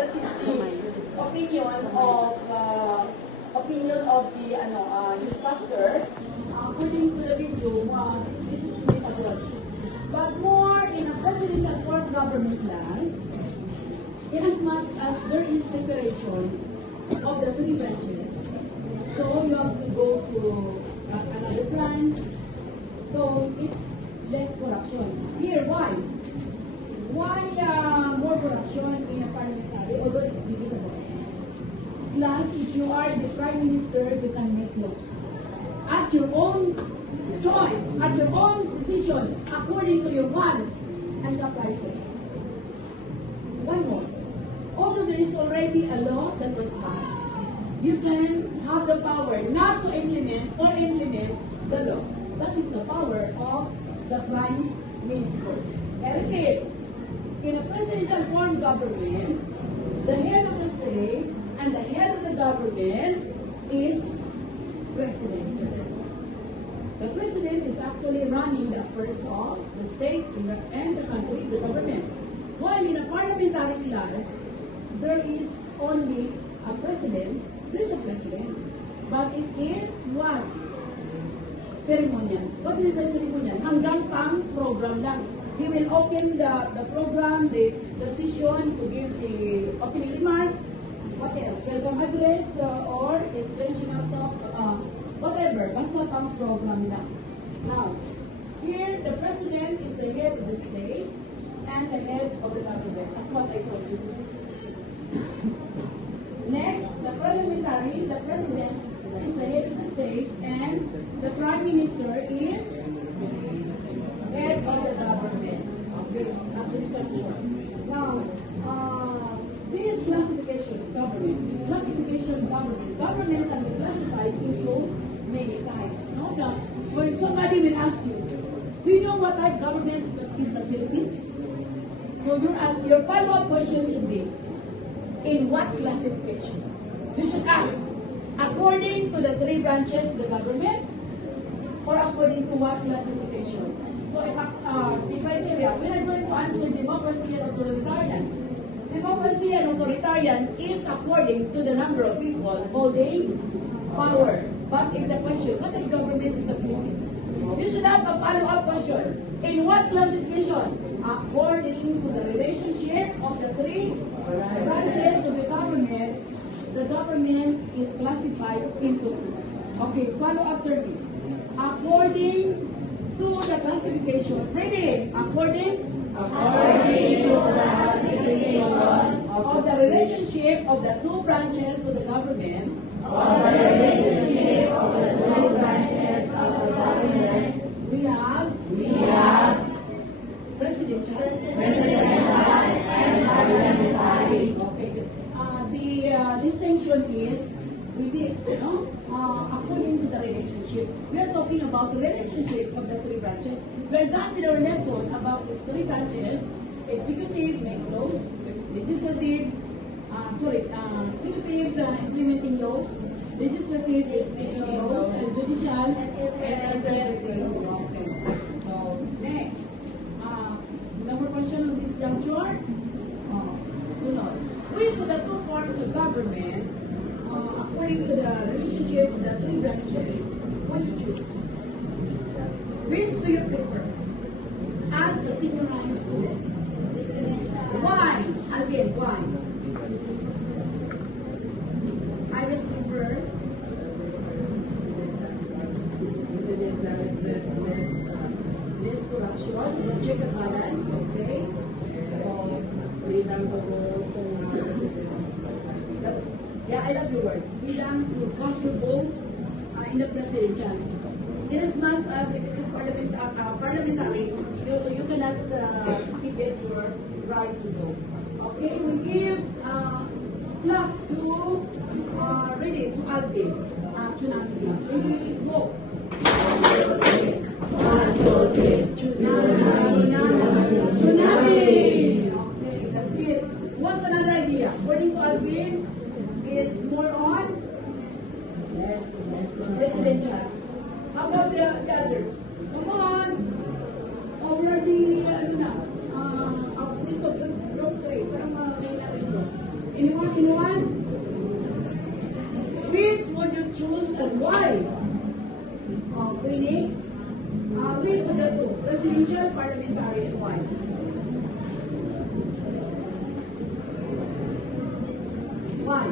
that is the opinion of the newscaster. According to the video, this is debatable. But more in a presidential form of government class, in as much as there is separation of the three branches, so you have to go to another branch, so it's less corruption. Here, why? Why more corruption in a parliamentary, although it's debatable? Plus, if you are the prime minister, you can make laws at your own choice, at your own decision, according to your wants and caprices. One more. Although there is already a law that was passed, you can have the power not to implement or implement the law. That is the power of the prime minister. I repeat, in a presidential form government, the head of the state and the head of the government is president. The president is actually running the affairs of the state and the country, the government. While in a parliamentary class, there is only a president, there's a president, but it is what? Ceremonial. What do you mean by ceremonial? Hanggang pang program lang. He will open the program, the session to give the opening remarks. What else? Welcome address or extension talk, whatever. Basta pang program lang. Now, here the president is the head of the state and the head of the government. That's what I told you. Next, the parliamentary, the president is the head of the state and the prime minister is head of the government. Okay, now, this classification of government, government can be classified into many types. No? Now, when somebody will ask you, do you know what type of government is the Philippines? So your follow-up question should be, in what classification? You should ask, according to the three branches of the government, or according to what classification? So the criteria, we are going to answer democracy and authoritarian. Democracy and authoritarian is according to the number of people holding power. But in the question, what type of government is the Philippines? You should have a follow-up question. In what classification? According to the relationship of the three branches of the government is classified into. Okay, follow after me. According to the classification. Ready? According to the classification of the relationship of the two branches of the government. We have presidential and parliamentary. Okay. The distinction is with this, according to the relationship. We are talking about the relationship of the three branches. We are done with our lesson about these three branches: executive, make laws; legislative, executive implementing laws; legislative is making laws; and judicial interpreting. Okay. So next, number question on this juncture. Which of the two forms of government, according to the relationship of the three branches, will you choose? Which do you prefer? Ask the senior high student. Why? Again, why? I will prefer less corruption, the check and balance, okay? Yeah, I love your word. Freedom to cast your votes in the presidential. In as much as if it is parliamentary, you cannot exhibit your right to vote. Okay, we give clap to ready to Alvin. Ready, vote. Tsunami. Okay, that's it. What's another idea? According to Alvin, it's more on presidential. How about the others? Come on. Already, dito, group 3. Parang may na rin. Anyone? Which would you choose and why? Queenie? Which of the two? Presidential, parliamentary, and why? Why?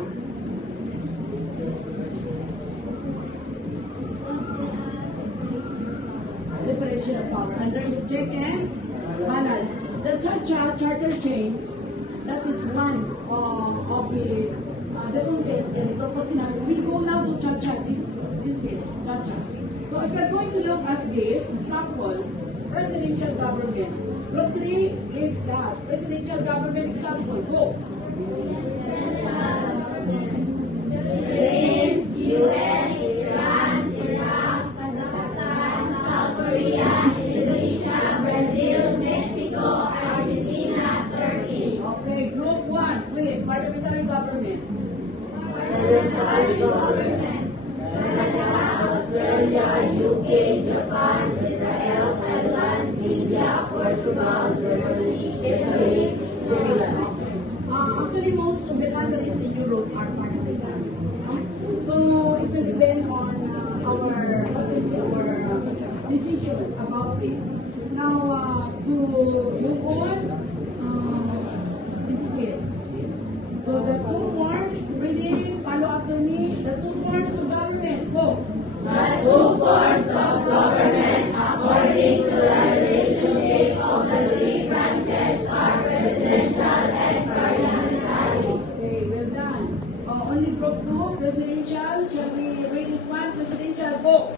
Separation of power. And there is check and balance. The charter change, that is one of the we go now to cha-cha. This is it, cha-cha. So if you're going to look at this, examples, presidential government. Group 3, read that. Presidential government example, go. Philippines, US, Iran, Iraq, Pakistan, South Korea, Indonesia, Brazil, Mexico, Argentina, Turkey. Okay, group 1, read parliamentary government. Parliamentary government. Canada, Australia, UK, Japan, Israel, Thailand, India, Portugal, Germany, Italy, Finland. Actually, most of the countries in Europe are parliamentary. So it will depend on what will be our decision about this. Now, to move on,